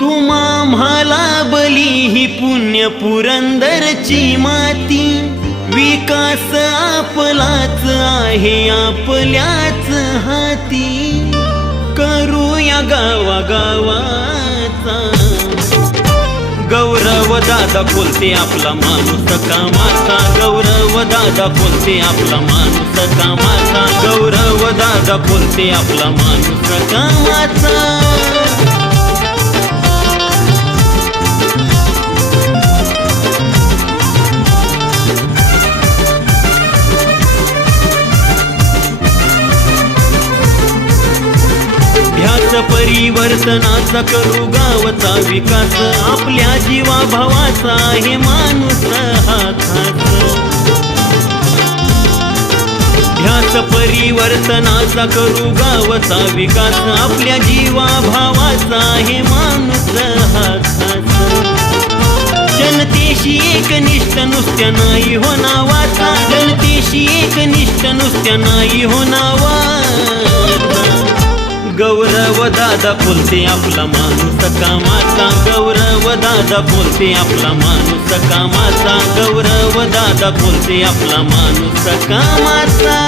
तुम्हा आम्हाला बली ही पुण्य पुरंदरची माती, विकास आपलाच आहे आपल्याच हाती, करूया गावागावाचा गौरव दादा बोलते आपला माणूस कामाचा, गौरव दादा बोलते आपला माणूस कामाचा, गौरव दादा बोलते आपला माणूस कामाचा। परिवर्तनाचा करू गावाचा विकास, आपल्या जीवा भावाचा हे माणूस हातात, ध्यास परिवर्तनाचा करू गावाचा विकास, आपल्या जीवा भावाचा हे माणूस हातात, जनतेशी एकनिष्ठ नुसत्या नाही हो नावाचा, जनतेशी एकनिष्ठ नुसत्या नाही हो नावाचा, गौरव दादा बोलते आपला माणूस कामाचा, गौरव दादा बोलते आपला माणूस कामाचा, गौरव दादा बोलते आपला माणूस कामाचा।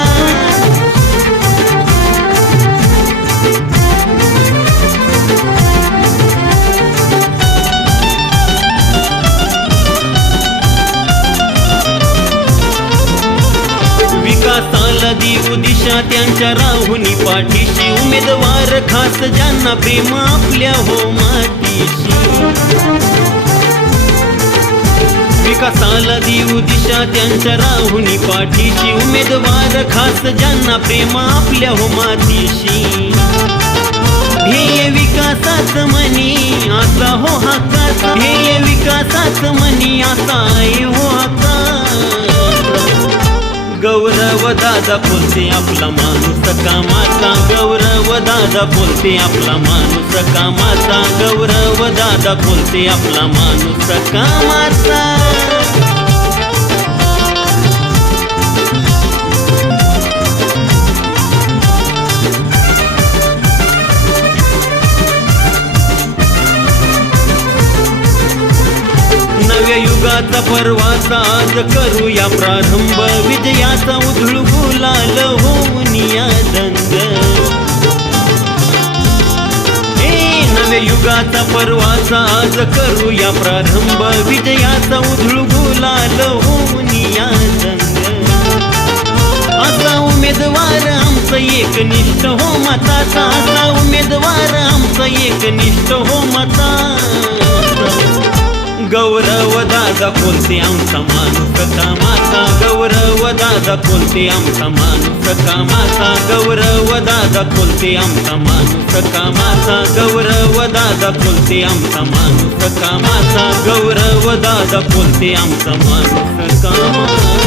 विकासाला देऊ दिशा त्यांच्या राहुनी पाठीशी, उमेदवार खास ज्यांना प्रेम आपल्या हो मातीशी, विकासाला देऊ दिशा त्यांच्या राहुनी पाठीशी, उमेदवार खास ज्यांना प्रेम आपल्या हो मातीशी, ध्येय विकासाच मनी असा हो हक्काचा, ध्येय विकासाच मनी असा आहे हो हक्काचा, गौरव दादा बोलते आपला माणूस कामाचा, गौरव दादा बोलते आपला माणूस कामाचा, गौरव दादा बोलते आपला माणूस कामाचा। नव्या युगाचा पर्वाचा आज करूया प्रारंभ, विजयाचा उधळ गुलाल होऊन या दंग, नव्या युगाचा पर्वाचा आज करूया प्रारंभ, विजयाचा उधळ गुलाल होऊन या दंग, असा उमेदवार आमचा एकनिष्ठ हो मताचा, असा उमेदवार आमचा एकनिष्ठ हो मताचा, गौरव दादा बोलते आमचा माणूस कामाचा, गौरव दादा बोलते आमचा माणूस कामाचा, गौरव दादा बोलते आमचा माणूस कामाचा, गौरव दादा बोलते आमचा माणूस कामाचा, गौरव दादा बोलते आमचा माणूस कामाचा।